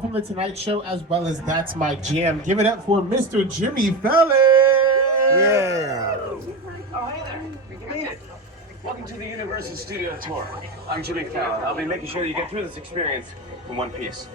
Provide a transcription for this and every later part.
from the Tonight Show, as well as That's My Jam. Give it up for Mr. Jimmy Fallon. Yeah. Oh, hey there. You made it. Welcome to the Universal Studio Tour. I'm Jimmy Fallon. I'll be making sure you get through this experience in one piece.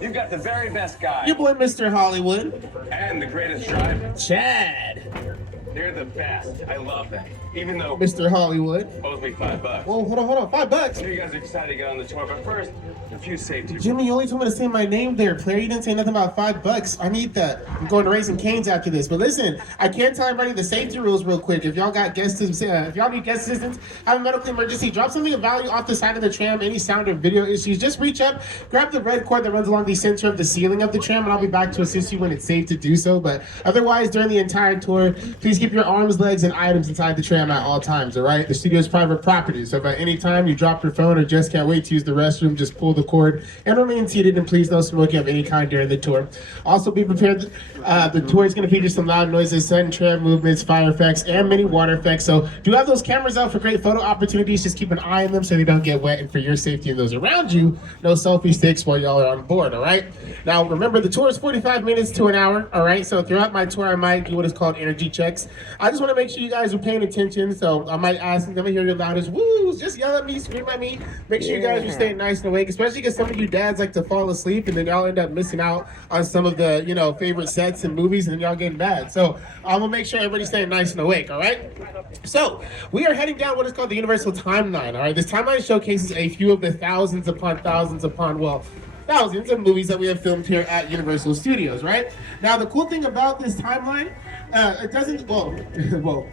You've got the very best guy. Your boy, Mr. Hollywood. And the greatest driver. Chad. They're the best. I love that. Even though Mr. Hollywood. owes me $5. Whoa, hold on. $5. I know you guys are excited to get on the tour, but first, a few safety rules. Jimmy, you only told me to say my name there, player. You didn't say nothing about $5. I need that. I'm going to Raising Cane's after this. But listen, I can't tell everybody the safety rules real quick. If y'all got if y'all need guest assistance, have a medical emergency, drop something of value off the side of the tram, any sound or video issues, just reach up, grab the red cord that runs along the center of the ceiling of the tram, and I'll be back to assist you when it's safe to do so. But otherwise, during the entire tour, please keep your arms, legs, and items inside the tram at all times, all right? The studio is private property, so if at any time you drop your phone or just can't wait to use the restroom, just pull the cord and remain seated, and please no smoking of any kind during the tour. Also be prepared, the tour is going to feature some loud noises, sudden tram movements, fire effects, and many water effects, so do have those cameras out for great photo opportunities. Just keep an eye on them so they don't get wet, and for your safety and those around you, no selfie sticks while y'all are on board, all right? Now remember, the tour is 45 minutes to an hour, all right? So throughout my tour, I might do what is called energy checks. I just want to make sure you guys are paying attention, so I might ask, let me hear your loudest woos, just yell at me, scream at me, make sure you guys are staying nice and awake, especially because some of you dads like to fall asleep, and then y'all end up missing out on some of the, favorite sets and movies, and then y'all getting mad. So I'm gonna make sure everybody's staying nice and awake, all right? So we are heading down what is called the Universal Timeline, all right? This timeline showcases a few of the thousands of movies that we have filmed here at Universal Studios, right? Now, the cool thing about this timeline,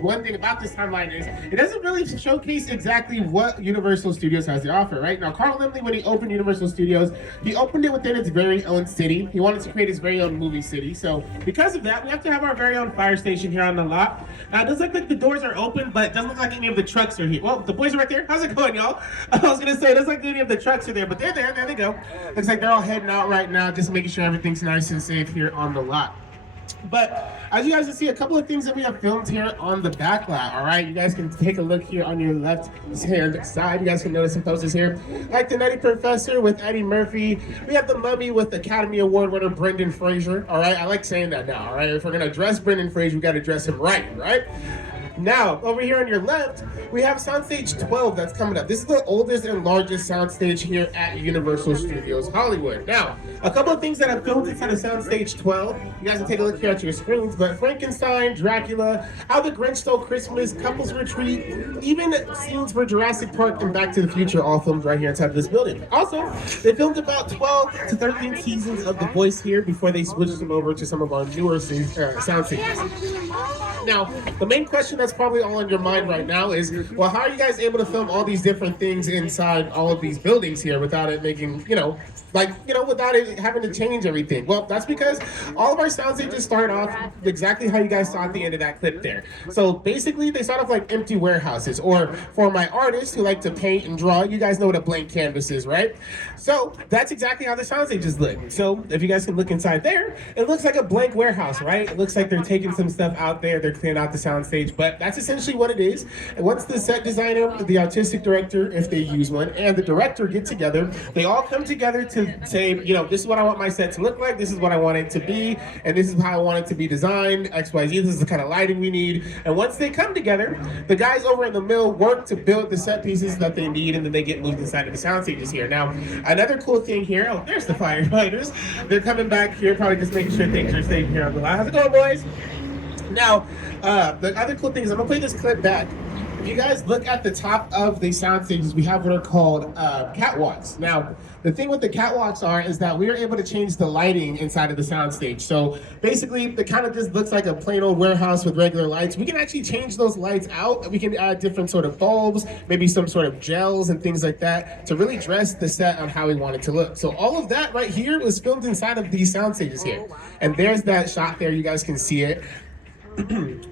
one thing about this timeline is it doesn't really showcase exactly what Universal Studios has to offer, right? Now, Carl Laemmle, when he opened Universal Studios, he opened it within its very own city. He wanted to create his very own movie city. So because of that, we have to have our very own fire station here on the lot. Now, it does look like the doors are open, but it doesn't look like any of the trucks are here. Well, the boys are right there. How's it going, y'all? I was going to say, it doesn't look like any of the trucks are there, but they're there. There they go. Looks like they're all heading out right now, just making sure everything's nice and safe here on the lot. But as you guys can see, a couple of things that we have filmed here on the back lot, all right? You guys can take a look here on your left-hand side. You guys can notice some posters here, like The Nutty Professor with Eddie Murphy. We have The Mummy with Academy Award winner Brendan Fraser, all right? I like saying that now, all right? If we're going to dress Brendan Fraser, we got to dress him right? Now, over here on your left, we have Soundstage 12 that's coming up. This is the oldest and largest soundstage here at Universal Studios Hollywood. Now, a couple of things that I've filmed inside of Soundstage 12. You guys can take a look here at your screens, but Frankenstein, Dracula, How the Grinch Stole Christmas, Couples Retreat, even scenes for Jurassic Park and Back to the Future, all filmed right here inside of this building. Also, they filmed about 12 to 13 seasons of The Voice here before they switched them over to some of our newer sound stages. Now, the main question that's probably all on your mind right now is, well, how are you guys able to film all these different things inside all of these buildings here without it making, without it having to change everything? Well, that's because all of our sound stages start off exactly how you guys saw at the end of that clip there. So basically, they start off like empty warehouses, or for my artists who like to paint and draw, you guys know what a blank canvas is, right? So that's exactly how the sound stages look. So if you guys can look inside there, it looks like a blank warehouse, right? It looks like they're taking some stuff out there, they're clearing out the sound stage, but that's essentially what it is. And once the set designer, the artistic director, if they use one, and the director get together, they all come together to say, this is what I want my set to look like, this is what I want it to be, and this is how I want it to be designed, XYZ, this is the kind of lighting we need. And once they come together, the guys over in the mill work to build the set pieces that they need, and then they get moved inside of the sound stages here. Now, another cool thing here, oh, there's the firefighters. They're coming back here, probably just making sure things are safe here on the lot. How's it going, boys? Now, the other cool thing is I'm gonna play this clip back. If you guys look at the top of the sound stages, we have what are called catwalks. Now, the thing with the catwalks is that we are able to change the lighting inside of the sound stage. So basically, it kind of just looks like a plain old warehouse with regular lights. We can actually change those lights out. We can add different sort of bulbs, maybe some sort of gels and things like that to really dress the set on how we want it to look. So all of that right here was filmed inside of these sound stages here. And there's that shot there, you guys can see it.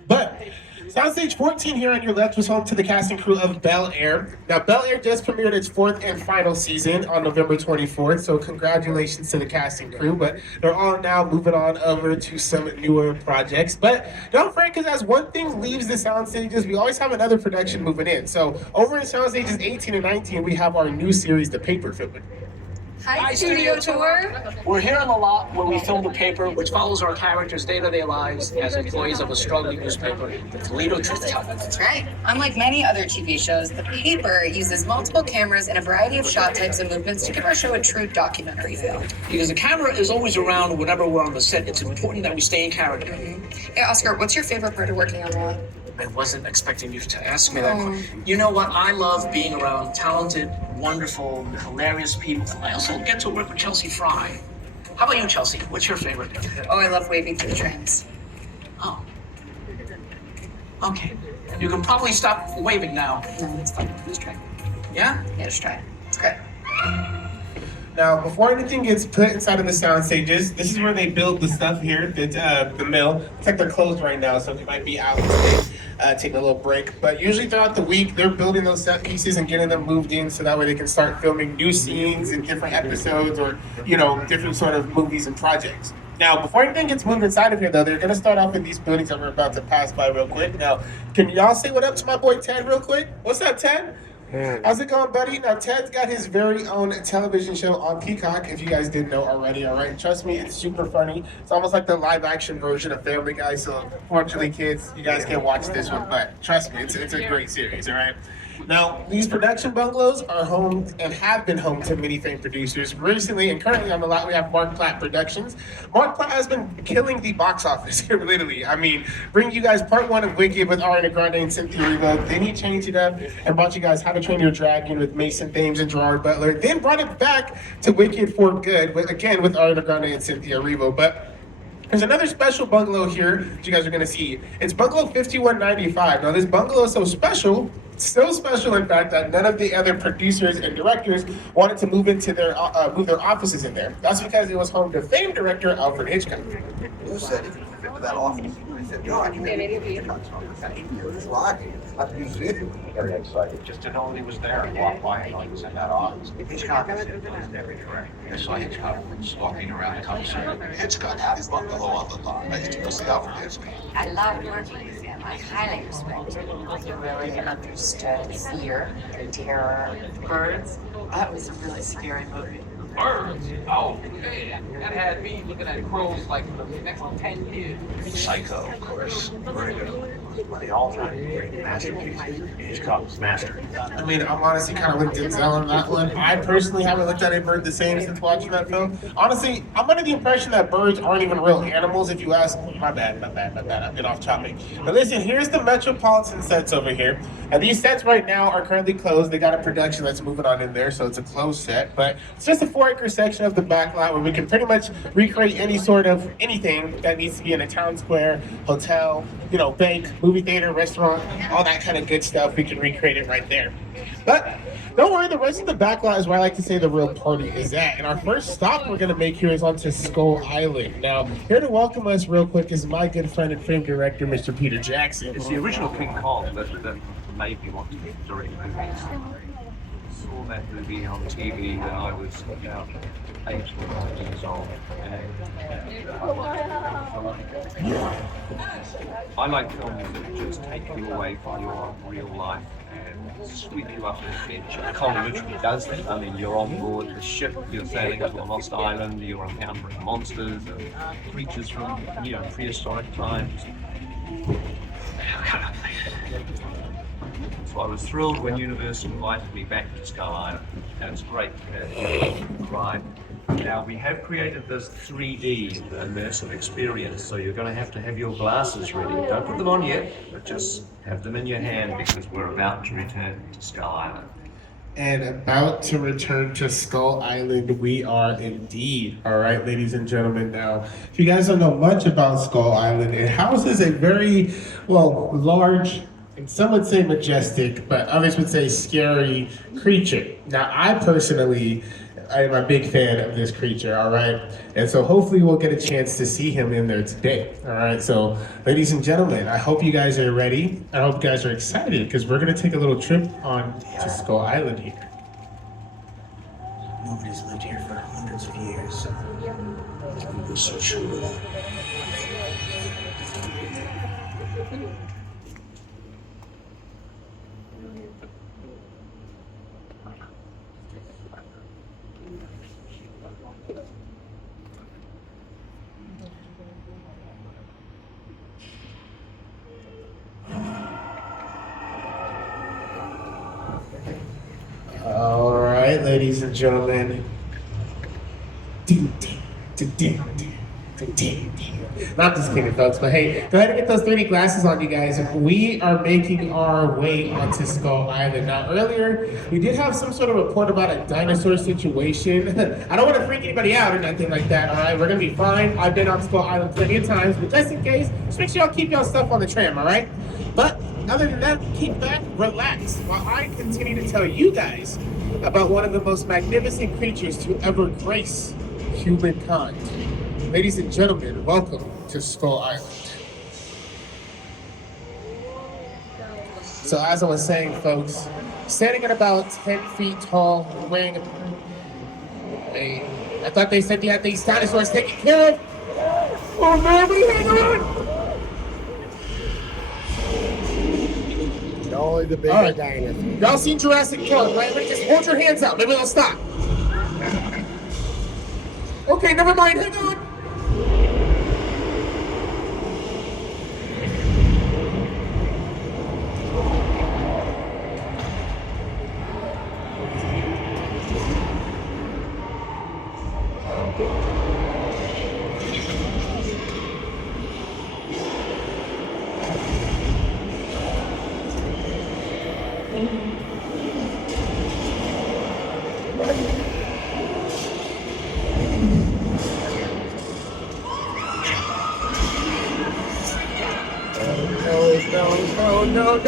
But Soundstage 14 here on your left was home to the cast and crew of Bel Air. Now, Bel Air just premiered its 4th and final season on November 24th, so congratulations to the cast and crew, but they're all now moving on over to some newer projects. But don't fret, because as one thing leaves the sound stages, we always have another production moving in. So over in sound stages 18 and 19, we have our new series, The Paper Filming. Hi, Studio Tour. We're here on the lot where we filmed a paper which follows our characters' day-to-day lives as employees of a struggling newspaper, the Toledo Truth-Teller. That's right. Unlike many other TV shows, the paper uses multiple cameras and a variety of shot types and movements to give our show a true documentary feel. Because the camera is always around whenever we're on the set, it's important that we stay in character. Hey, Oscar, what's your favorite part of working on the lot? I wasn't expecting you to ask me that question. You know what? I love being around talented, wonderful, hilarious people. I also get to work with Chelsea Fry. How about you, Chelsea? What's your favorite? Oh, I love waving through the trains. Oh. Okay. You can probably stop waving now. No, it's fine. Just try. Yeah? Yeah, just try it. It's great. Now, before anything gets put inside of the sound stages, this is where they build the stuff here, the mill. It's like they're closed right now, so they might be out today, taking a little break. But usually throughout the week, they're building those set pieces and getting them moved in so that way they can start filming new scenes and different episodes or, different sort of movies and projects. Now, before anything gets moved inside of here, though, they're going to start off in these buildings that we're about to pass by real quick. Now, can y'all say what up to my boy Ted real quick? What's up, Ted? How's it going, buddy? Now, Ted's got his very own television show on Peacock, if you guys didn't know already, all right? Trust me, it's super funny. It's almost like the live-action version of Family Guy, so unfortunately, kids, you guys can't watch this one, but trust me, it's a great series, all right? Now, these production bungalows are home and have been home to many famed producers. Recently and currently on the lot, we have Mark Platt Productions. Mark Platt has been killing the box office here, literally. I mean, bring you guys part one of Wicked with Ariana Grande and Cynthia Erivo. Then he changed it up and brought you guys How to Train Your Dragon with Mason Thames and Gerard Butler. Then brought it back to Wicked for Good, again with Ariana Grande and Cynthia Erivo. But there's another special bungalow here that you guys are going to see. It's bungalow 5195. Now, this bungalow is so special in fact that none of the other producers and directors wanted to move into move their offices in there. That's because it was home to famed director Alfred Hitchcock. Who said he could fit to that office? I said, no, I can't. Why? I've used it. Very excited just to know that he was there and walk by and know he was in that office. Hitchcock is very correct. I saw Hitchcock walking around the commissary. Hitchcock had his bungalow on the lot. I get to go see Alfred Hitchcock. I loved working with him. I highly respected him. He really understood fear and terror. Birds, that was a really scary movie. Birds? Oh, man. That had me looking at crows like for the next 10 years. Psycho, of course. Very good. The all-time great masterpiece. Hitchcock's master. I mean, I'm honestly kind of with Denzel on that one. I personally haven't looked at a bird the same since watching that film. Honestly, I'm under the impression that birds aren't even real animals, if you ask. My bad. I've been off topic. But listen, here's the Metropolitan sets over here. And these sets right now are currently closed. They got a production that's moving on in there, so it's a closed set. But it's just a 4-acre section of the back lot where we can pretty much recreate any sort of anything that needs to be in a town square, hotel, bank, movie theater, restaurant, all that kind of good stuff. We can recreate it right there. But don't worry, the rest of the back lot is where I like to say the real party is at. And our first stop we're going to make here is onto Skull Island. Now, here to welcome us real quick is my good friend and film director, Mr. Peter Jackson. It's the original King Kong that made me want to direct movies. Saw that movie on TV when I was about 8 years old. I like films that just take you away from your real life and sweep you up an adventure. Kong literally does that. I mean, you're on board the ship, you're sailing to a lost island, you're encountering monsters and creatures from prehistoric times. So I was thrilled when Universal invited me back to Skull Island, and it's great to ride. Now, we have created this 3D immersive experience, so you're going to have your glasses ready. Don't put them on yet, but just have them in your hand because we're about to return to Skull Island. And about to return to Skull Island, we are indeed. All right, ladies and gentlemen. Now, if you guys don't know much about Skull Island, it houses a very, large, and some would say majestic, but others would say scary creature. Now, I am a big fan of this creature, all right? And so hopefully we'll get a chance to see him in there today, all right? So, ladies and gentlemen, I hope you guys are ready. I hope you guys are excited because we're going to take a little trip on to Skull Island here. Nobody's lived here for hundreds of years. I'm so sure of that. ladies and gentlemen. Not just kidding, folks, but hey, go ahead and get those 3D glasses on, you guys. We are making our way onto Skull Island. Now, earlier, we did have some sort of report about a dinosaur situation. I don't want to freak anybody out or nothing like that, all right? We're going to be fine. I've been on Skull Island plenty of times, but just in case, just make sure y'all keep y'all stuff on the tram, all right? But other than that, keep back, relax, while I continue to tell you guys about one of the most magnificent creatures to ever grace humankind. Ladies and gentlemen, welcome to Skull Island. So as I was saying, folks, standing at about 10 feet tall, wearing I thought they said they had these dinosaurs taken care of. Oh man, what are you doing? Only the bigger dinosaurs. Y'all seen Jurassic Park, right? Just hold your hands out, maybe they'll stop. Okay, never mind, hang on. No.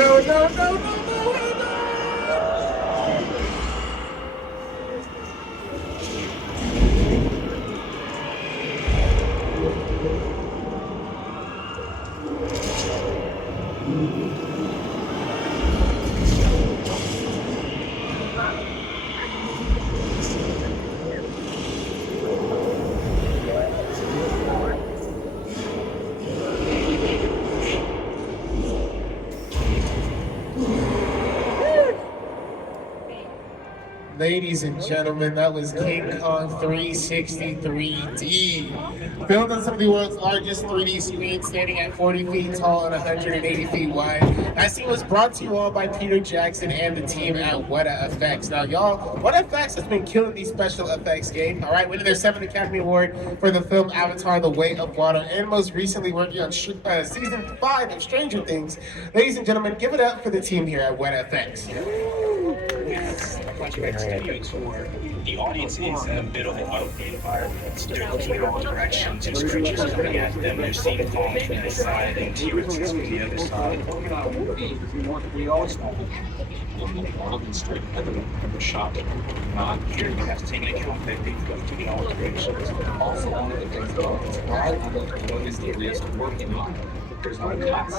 Ladies and gentlemen, that was King Kong 360 3D. Built on some of the world's largest 3D screens, standing at 40 feet tall and 180 feet wide. That scene was brought to you all by Peter Jackson and the team at Weta Effects. Now, y'all, Weta Effects has been killing these special effects game. All right, winning their 7th Academy Award for the film Avatar: The Way of Water, and most recently working on season 5 of Stranger Things. Ladies and gentlemen, give it up for the team here at Weta Effects. The audience is a bit of an outdated environment. They're looking in all directions. There's creatures coming at them. They're seeing Kong from this side and T-Rexes from the other side. We always looking straight at the shot. Not here. You have to take into account that they go to the all directions. Also, one of the things about this what is the risk of working on? There's no cuts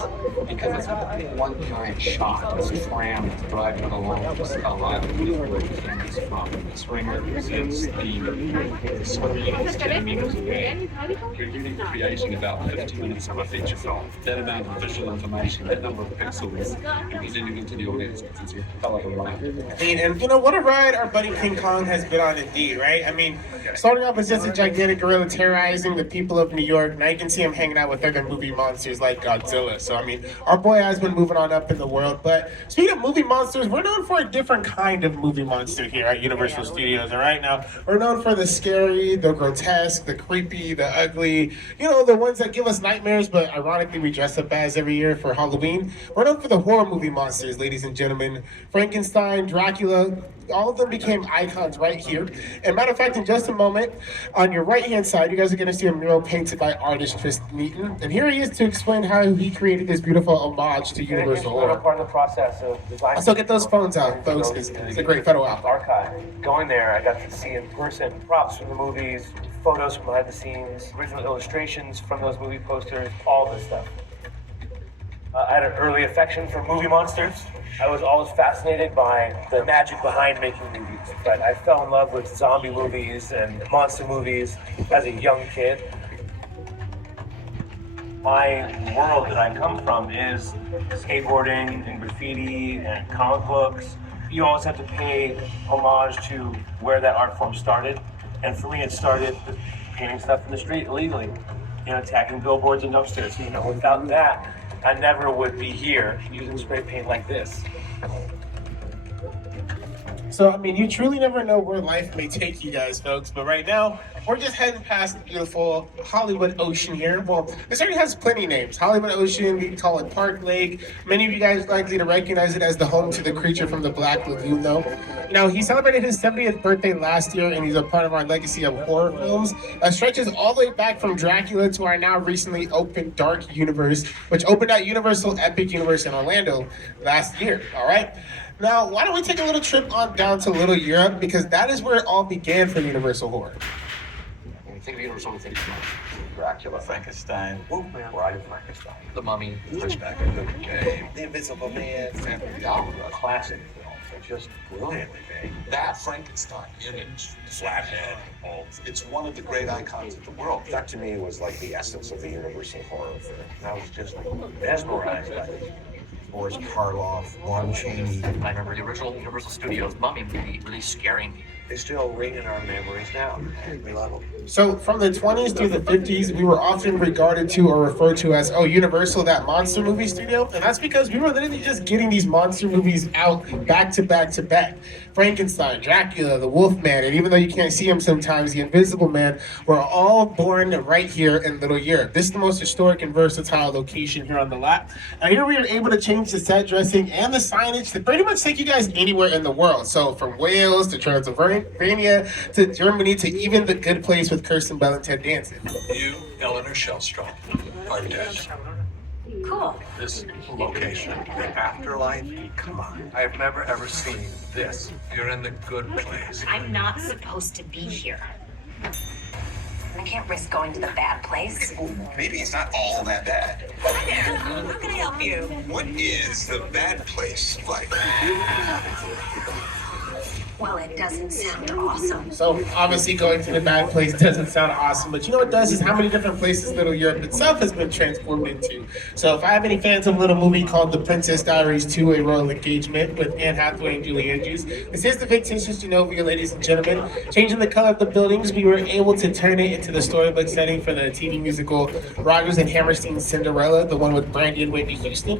because it's a one giant shot. This tram is driving along just a lot of where the cameras from. The Springer presents the scorpions 10 meters away. You're getting creation about 15 minutes of a feature film. That amount of visual information, that number of pixels, and presenting it to the audience, it's a hell of a ride. And you know, what a ride our buddy King Kong has been on indeed, right? I mean, starting off as just a gigantic gorilla terrorizing the people of New York, now you can see him hanging out with other movie monsters like Godzilla. So I mean, our boy has been moving on up in the world. But speaking of movie monsters, we're known for a different kind of movie monster here at Universal Studios. All right, now we're known for the scary, the grotesque, the creepy, the ugly. You know, the ones that give us nightmares, but ironically we dress up as every year for Halloween. We're known for the horror movie monsters, ladies and gentlemen. Frankenstein, Dracula. All of them became icons right here. And matter of fact, in just a moment, on your right-hand side, you guys are going to see a mural painted by artist Tristan Eaton. And here he is to explain how he created this beautiful homage to Universal Horror. Part of the process of designing. So get those phones out, folks. It's a great photo album. Archive. Going there, I got to see in person props from the movies, photos from behind the scenes, original illustrations from those movie posters, all this stuff. I had an early affection for movie monsters. I was always fascinated by the magic behind making movies, but I fell in love with zombie movies and monster movies as a young kid. My world that I come from is skateboarding and graffiti and comic books. You always have to pay homage to where that art form started. And for me, it started with painting stuff in the street illegally, you know, tagging billboards and dumpsters. You know, without that, I never would be here using spray paint like this. So, I mean, you truly never know where life may take you guys, folks. But right now, we're just heading past the beautiful Hollywood Ocean here. Well, this already has plenty of names. Hollywood Ocean, we can call it Park Lake. Many of you guys likely to recognize it as the home to the creature from the Black Lagoon, though. You know, he celebrated his 70th birthday last year, and he's a part of our legacy of horror films that stretches all the way back from Dracula to our now recently opened Dark Universe, which opened at Universal Epic Universe in Orlando last year, all right? Now, why don't we take a little trip on down to Little Europe, because that is where it all began for Universal Horror. When you think of Universal, you think of Dracula, Frankenstein, Wolfman, Bride of Frankenstein, The Mummy, Hunchback of Notre Dame, The Invisible Man, Phantom of the Opera, classic films. They're just brilliantly made. That Frankenstein image, Flathead, it's one of the great icons of the world. That to me was like the essence of the Universal horror film. I was just mesmerized by it. Boris Karloff, Lon Chaney. I remember the original Universal Studios Mummy movie really scaring me. They still ring in our memories now. We love them. So from the 20s through the 50s, we were often regarded to or referred to as, oh, Universal, that monster movie studio. And that's because we were literally just getting these monster movies out back to back to back. Frankenstein, Dracula, the Wolfman, and even though you can't see him sometimes, the Invisible Man, were all born right here in Little Europe. This is the most historic and versatile location here on the lot. Now here we are able to change the set dressing and the signage to pretty much take you guys anywhere in the world. So from Wales to Transylvania to Germany to even The Good Place with Kirsten Bell and Ted Danson. You, Eleanor Shellstrom, are dead. Cool. This location, the afterlife, come on. I have never ever seen this. You're in the good place. I'm not supposed to be here. I can't risk going to the bad place. Maybe it's not all that bad. How can I help you? What is the bad place like? Well, it doesn't sound awesome. So obviously going to the bad place doesn't sound awesome, but you know what does is how many different places Little Europe itself has been transformed into. So if I have any fans of a little movie called The Princess Diaries 2, A Royal Engagement with Anne Hathaway and Julie Andrews, this is the fictitious Genovia, ladies and gentlemen. Changing the color of the buildings, we were able to turn it into the storybook setting for the TV musical Rodgers and Hammerstein's Cinderella, the one with Brandy and Whitney Houston.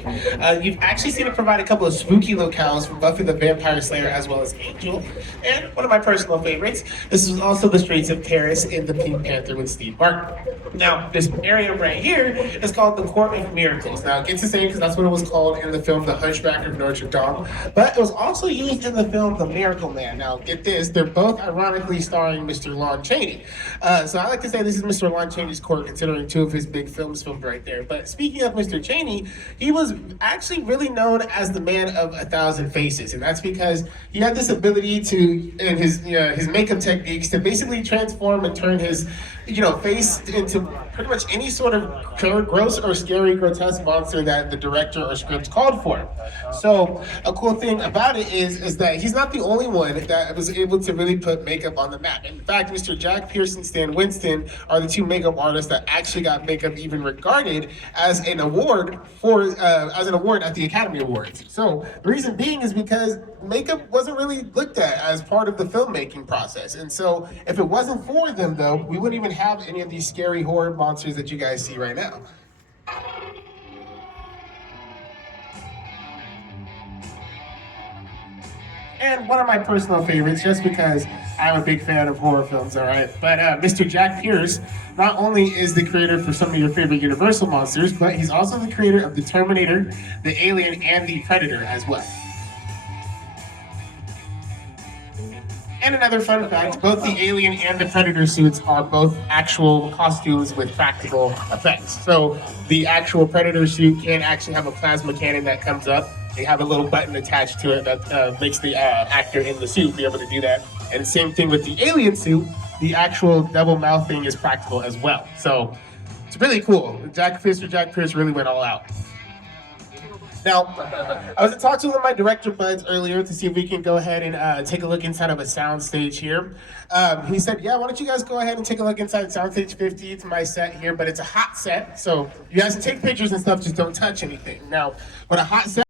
You've actually seen it provide a couple of spooky locales from Buffy the Vampire Slayer as well as Angel. And one of my personal favorites, this is also the streets of Paris in the Pink Panther with Steve Martin. Now, this area right here is called the Court of Miracles. Now, it gets the same because that's what it was called in the film The Hunchback of Notre Dame, but it was also used in the film The Miracle Man. Now, get this, they're both ironically starring Mr. Lon Chaney. So I like to say this is Mr. Lon Chaney's court, considering two of his big films filmed right there. But speaking of Mr. Chaney, he was actually really known as the man of 1,000 faces, and that's because he had this ability to, and his makeup techniques, to basically transform and turn his face into pretty much any sort of gross or scary, grotesque monster that the director or script called for. So a cool thing about it is that he's not the only one that was able to really put makeup on the map. In fact, Mr. Jack Pierce and Stan Winston are the two makeup artists that actually got makeup even regarded as an award at the Academy Awards. So the reason being is because makeup wasn't really looked at as part of the filmmaking process. And so if it wasn't for them, though, we wouldn't even have any of these scary horror monsters that you guys see right now. And one of my personal favorites, just because I'm a big fan of horror films, all right? But Mr. Jack Pierce not only is the creator for some of your favorite Universal monsters, but he's also the creator of the Terminator, the Alien, and the Predator as well. And another fun fact, both the Alien and the Predator suits are both actual costumes with practical effects. So the actual Predator suit can actually have a plasma cannon that comes up. They have a little button attached to it that makes the actor in the suit be able to do that. And same thing with the Alien suit, the actual double mouth thing is practical as well. So it's really cool. Jack Pierce really went all out. Now, I was talking to one of my director buds earlier to see if we can go ahead and take a look inside of a sound stage here. He said, yeah, why don't you guys go ahead and take a look inside Soundstage 50. It's my set here, but it's a hot set. So you guys can take pictures and stuff, just don't touch anything. Now, with a hot set,